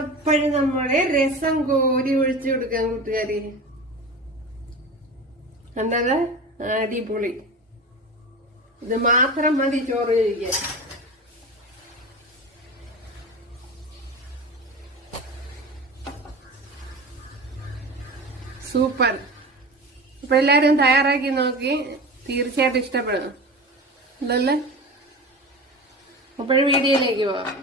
അപ്പോഴും നമ്മുടെ രസം കോരി ഒഴിച്ചു കൊടുക്കാൻ കൂട്ടുകാരി. എന്താ അടിപൊളി. ഇത് മാത്രം മതി ചോറ് കഴിക്കാൻ. സൂപ്പർ. അപ്പൊ എല്ലാരും തയ്യാറാക്കി നോക്കി തീർച്ചയായിട്ടും ഇഷ്ടപ്പെടും അല്ലല്ലേ. അപ്പോഴും വീഡിയോയിലേക്ക് പോവാം.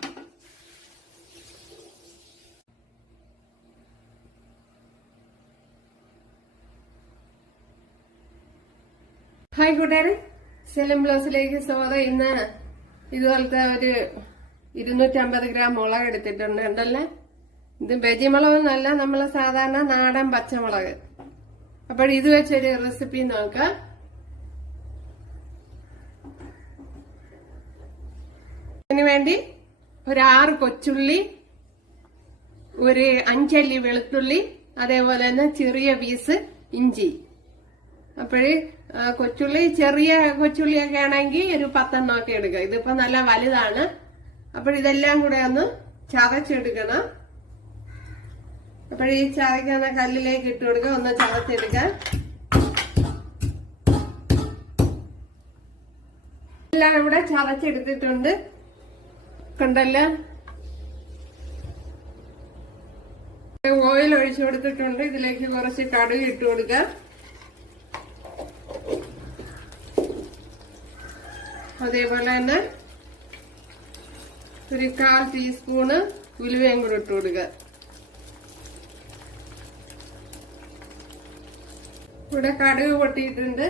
ഹായ് കൂട്ടുകാരെ, സെലം ബ്ലൗസിലേക്ക് സ്വാഗതം. ഇന്ന് ഇതുപോലത്തെ ഒരു 250 ഗ്രാം മുളക് എടുത്തിട്ടുണ്ട്. ഉണ്ടല്ലേ, ഇത് ബജിമുളകൊന്നല്ല, നമ്മള് സാധാരണ നാടൻ പച്ചമുളക്. അപ്പോൾ ഇത് വെച്ചൊരു റെസിപ്പി നോക്കാം. അതിനു വേണ്ടി ഒരു 6 കൊച്ചുള്ളി, ഒരു 5 അല്ലി വെളുത്തുള്ളി, അതേപോലെ തന്നെ ചെറിയ പീസ് ഇഞ്ചി. അപ്പോഴ് കൊച്ചുള്ളി, ചെറിയ കൊച്ചുള്ളിയൊക്കെ ആണെങ്കിൽ ഒരു 10 എണ്ണമൊക്കെ എടുക്കുക. ഇതിപ്പോ നല്ല വലുതാണ്. അപ്പോഴിതെല്ലാം കൂടെ ഒന്ന് ചതച്ചെടുക്കണം. അപ്പോഴീ ചതയ്ക്കുന്ന കല്ലിലേക്ക് ഇട്ട് കൊടുക്കുക, ഒന്ന് ചതച്ചെടുക്കാൻ. എല്ലാം ഇവിടെ ചതച്ചെടുത്തിട്ടുണ്ട്, കണ്ടല്ലോ. ഓയിൽ ഒഴിച്ചു കൊടുത്തിട്ടുണ്ട്. ഇതിലേക്ക് കുറച്ച് കടുക് ഇട്ട് കൊടുക്കുക. അതേപോലെ തന്നെ ഒരു 1/4 ടീസ്പൂണ് ഉലുവയും കൂടെ ഇട്ട് കൊടുക്കുക. ഇവിടെ കടുക് പൊട്ടിയിട്ടുണ്ട്.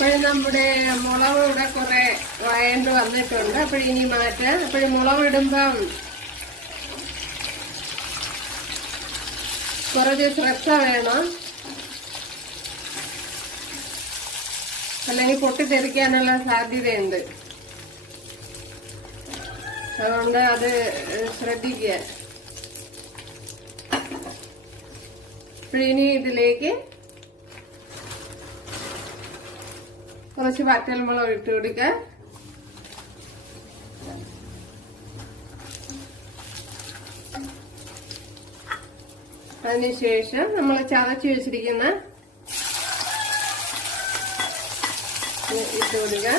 അപ്പോഴും നമ്മുടെ മുളക് ഇവിടെ കുറെ വയണ്ട് വന്നിട്ടുണ്ട്. അപ്പോഴിനി മാറ്റാം. അപ്പോഴും മുളക് ഇടുമ്പം കുറച്ച് ശ്രദ്ധ വേണം, അല്ലെങ്കിൽ പൊട്ടിത്തെറിക്കാനുള്ള സാധ്യതയുണ്ട്. അതുകൊണ്ട് അത് ശ്രദ്ധിക്കുക. ഇനി ഇതിലേക്ക് കുറച്ച് വറ്റൽമുളക് ഇട്ട് കൊടുക്കുക. അതിനുശേഷം നമ്മൾ ചതച്ച് വെച്ചിരിക്കുന്ന ഇട്ട് കൊടുക്കുക.